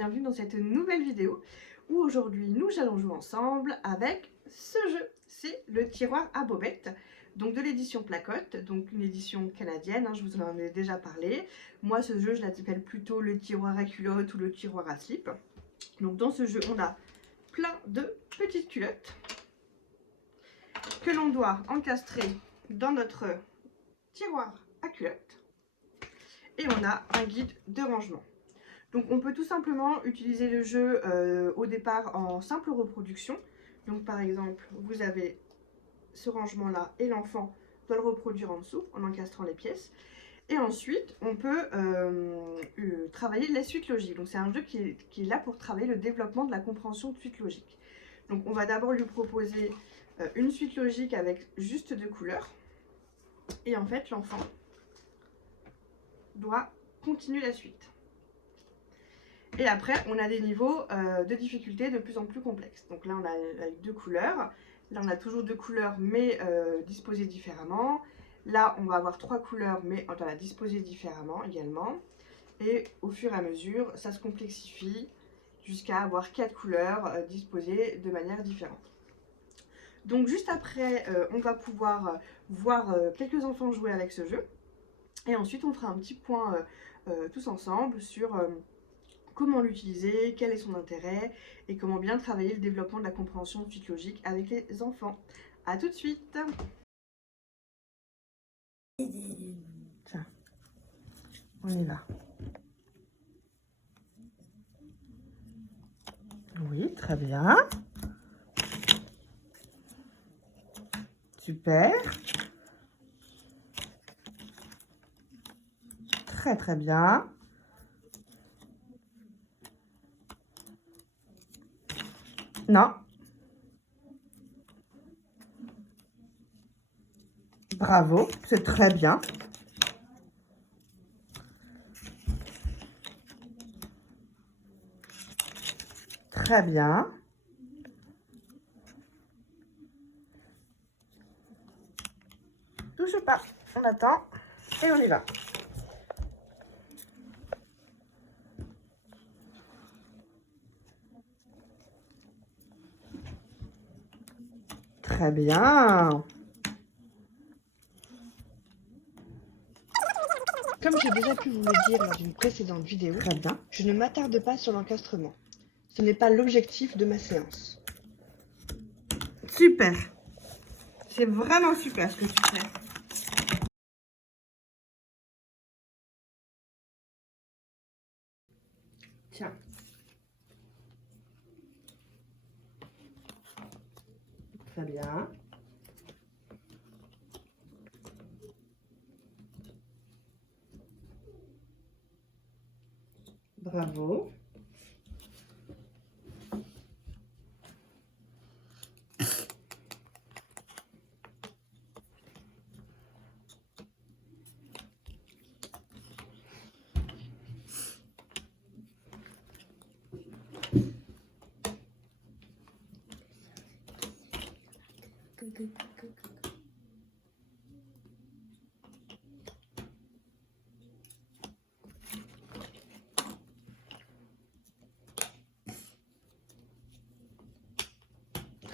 bienvenue dans cette nouvelle vidéo où aujourd'hui nous allons jouer ensemble avec ce jeu. C'est le tiroir à bobettes, donc de l'édition Placotte, donc une édition canadienne, je vous en ai déjà parlé. Moi ce jeu je l'appelle plutôt le tiroir à culottes ou le tiroir à slip. Donc dans ce jeu on a plein de petites culottes que l'on doit encastrer dans notre tiroir à culottes et on a un guide de rangement. Donc on peut tout simplement utiliser le jeu au départ en simple reproduction. Donc par exemple, vous avez ce rangement là et l'enfant doit le reproduire en dessous en encastrant les pièces. Et ensuite, on peut travailler la suite logique. Donc c'est un jeu qui est là pour travailler le développement de la compréhension de suite logique. Donc on va d'abord lui proposer une suite logique avec juste 2 couleurs. Et en fait, l'enfant doit continuer la suite. Et après, on a des niveaux de difficulté de plus en plus complexes. Donc là, on a avec 2 couleurs. Là, on a toujours 2 couleurs, mais disposées différemment. Là, on va avoir 3 couleurs, mais on va la disposer différemment également. Et au fur et à mesure, ça se complexifie jusqu'à avoir 4 couleurs disposées de manière différente. Donc juste après, on va pouvoir voir quelques enfants jouer avec ce jeu. Et ensuite, on fera un petit point tous ensemble sur comment l'utiliser, quel est son intérêt et comment bien travailler le développement de la compréhension de suite logique avec les enfants. A tout de suite. Tiens, on y va. Oui, très bien. Super. Très très bien. Non. Bravo, c'est très bien. Très bien. Touche pas, on attend et on y va. Très bien. Comme j'ai déjà pu vous le dire lors d'une précédente vidéo, très bien, je ne m'attarde pas sur l'encastrement. Ce n'est pas l'objectif de ma séance. Super. C'est vraiment super ce que tu fais. Tiens. Très bien. Bravo.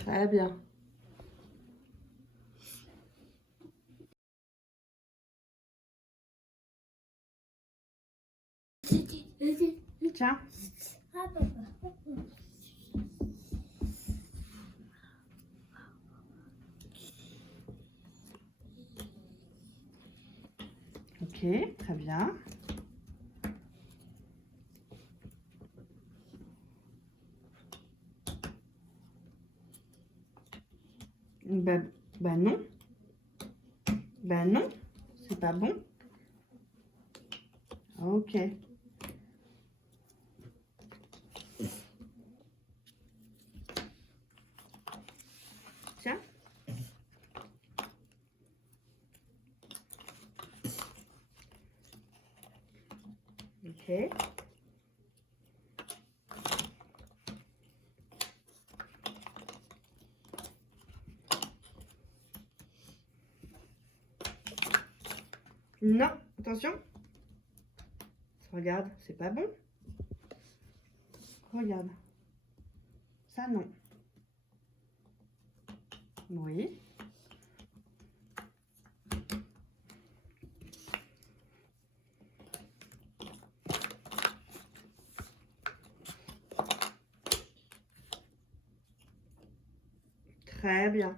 Très bien. Tiens. Ok, très bien. Bah non. Bah non, c'est pas bon. Ok. Tiens. Ok. Non, attention. Regarde, c'est pas bon. Regarde. Ça, non. Oui. Très bien.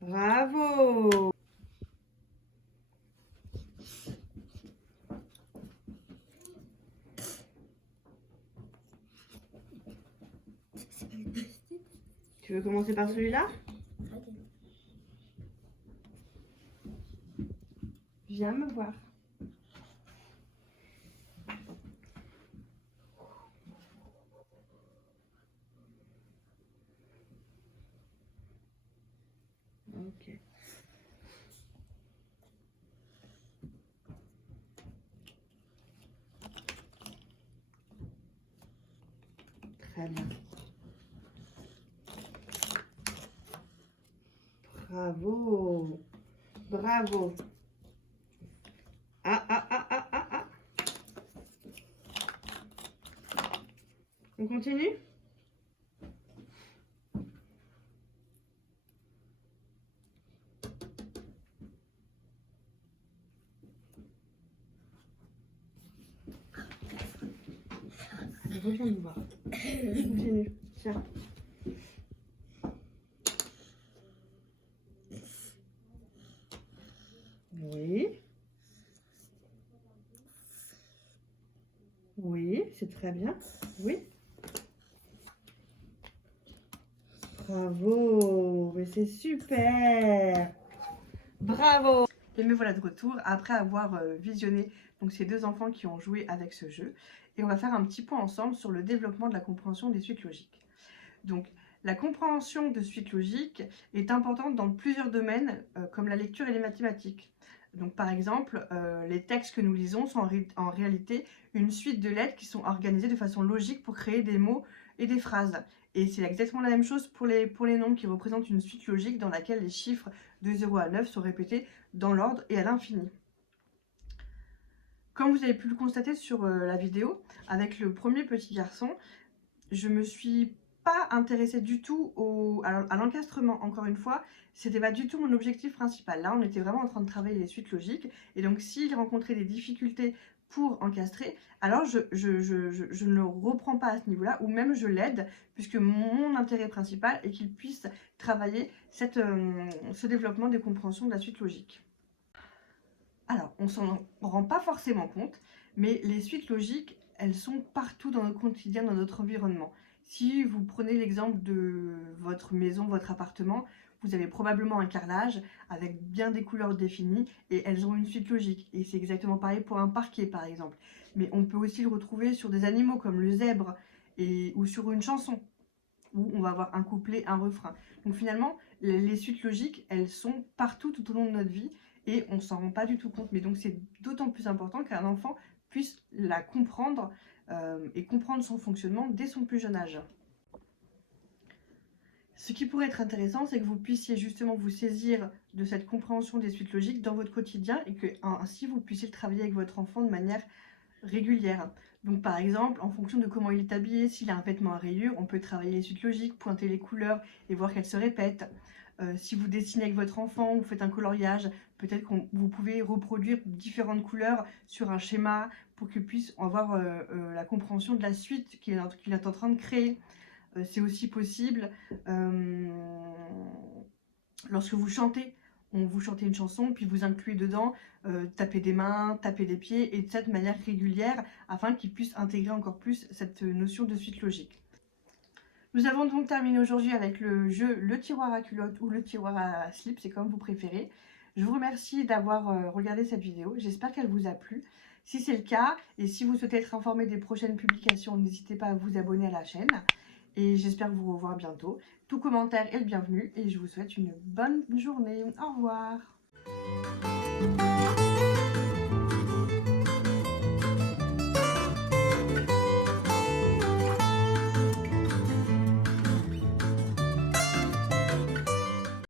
Bravo! Tu veux commencer par celui-là? Viens me voir. Ok. Très bien. Bravo. Bravo. Ah, ah, ah, ah, ah, ah. On continue? Reviens nous voir. Continue. Tiens. Oui. Oui, c'est très bien. Oui. Bravo. Mais c'est super. Bravo. Et me voilà de retour après avoir visionné donc, ces deux enfants qui ont joué avec ce jeu. Et on va faire un petit point ensemble sur le développement de la compréhension des suites logiques. Donc, la compréhension de suites logiques est importante dans plusieurs domaines comme la lecture et les mathématiques. Donc, par exemple, les textes que nous lisons sont en réalité une suite de lettres qui sont organisées de façon logique pour créer des mots et des phrases. Et c'est exactement la même chose pour les nombres qui représentent une suite logique dans laquelle les chiffres de 0 à 9 sont répétés dans l'ordre et à l'infini. Comme vous avez pu le constater sur la vidéo, avec le premier petit garçon, je me suis pas intéressée du tout à l'encastrement. Encore une fois, c'était pas du tout mon objectif principal. Là, on était vraiment en train de travailler les suites logiques. Et donc, s'il rencontrait des difficultés pour encastrer, alors je ne le reprends pas à ce niveau-là, ou même je l'aide, puisque mon intérêt principal est qu'il puisse travailler ce développement des compréhensions de la suite logique. Alors, on s'en rend pas forcément compte, mais les suites logiques, elles sont partout dans notre quotidien, dans notre environnement. Si vous prenez l'exemple de votre maison, votre appartement, vous avez probablement un carrelage avec bien des couleurs définies et elles ont une suite logique. Et c'est exactement pareil pour un parquet, par exemple. Mais on peut aussi le retrouver sur des animaux comme le zèbre ou sur une chanson où on va avoir un couplet, un refrain. Donc finalement, les suites logiques, elles sont partout tout au long de notre vie et on s'en rend pas du tout compte. Mais donc c'est d'autant plus important qu'un enfant puisse la comprendre et comprendre son fonctionnement dès son plus jeune âge. Ce qui pourrait être intéressant, c'est que vous puissiez justement vous saisir de cette compréhension des suites logiques dans votre quotidien et que ainsi vous puissiez le travailler avec votre enfant de manière régulière. Donc par exemple, en fonction de comment il est habillé, s'il a un vêtement à rayures, on peut travailler les suites logiques, pointer les couleurs et voir qu'elles se répètent. Si vous dessinez avec votre enfant, vous faites un coloriage, peut-être que vous pouvez reproduire différentes couleurs sur un schéma pour qu'il puisse avoir la compréhension de la suite qu'il est en train de créer. C'est aussi possible lorsque vous chantez. Vous chantez une chanson, puis vous incluez dedans taper des mains, taper des pieds, et de cette manière régulière, afin qu'ils puissent intégrer encore plus cette notion de suite logique. Nous avons donc terminé aujourd'hui avec le jeu le tiroir à culotte ou le tiroir à slip, c'est comme vous préférez. Je vous remercie d'avoir regardé cette vidéo, j'espère qu'elle vous a plu. Si c'est le cas, et si vous souhaitez être informé des prochaines publications, n'hésitez pas à vous abonner à la chaîne. Et j'espère vous revoir bientôt. Tout commentaire est le bienvenu et je vous souhaite une bonne journée. Au revoir.